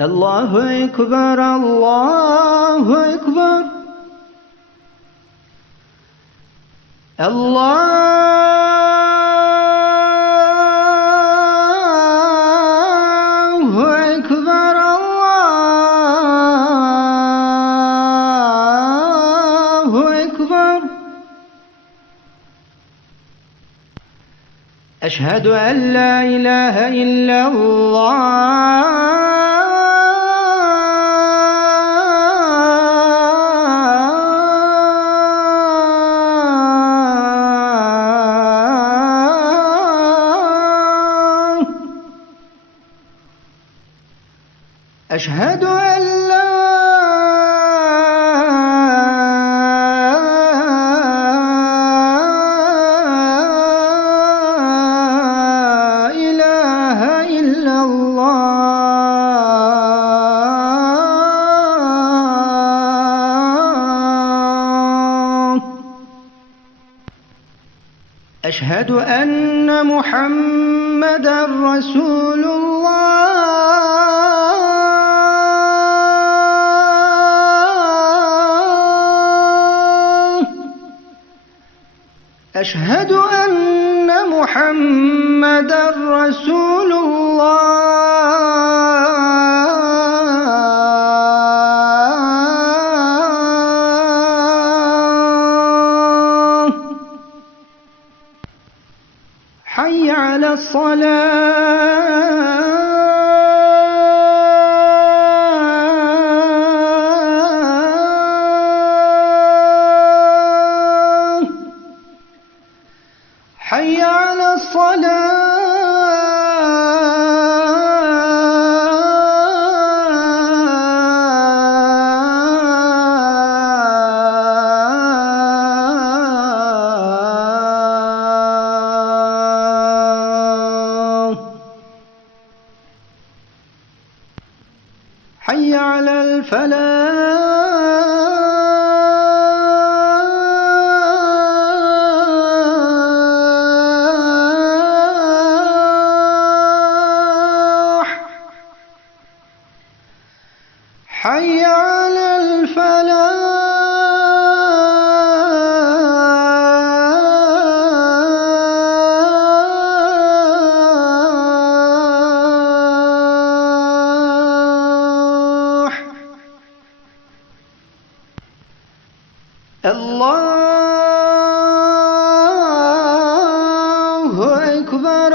الله أكبر الله أكبر الله أكبر الله أكبر. أشهد أن لا إله إلا الله أشهد أن لا إله إلا الله. أشهد أن محمدًا رسول الله. أشهد أن محمدًا رسول الله. حي على الصلاة. حي على الصلاة. حي على الفلاح. حي على الفلاح. الله أكبر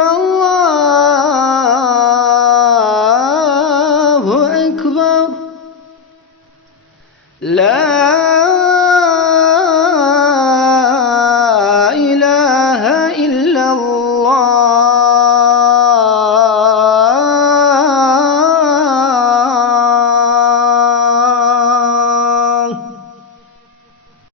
الله أكبر. لا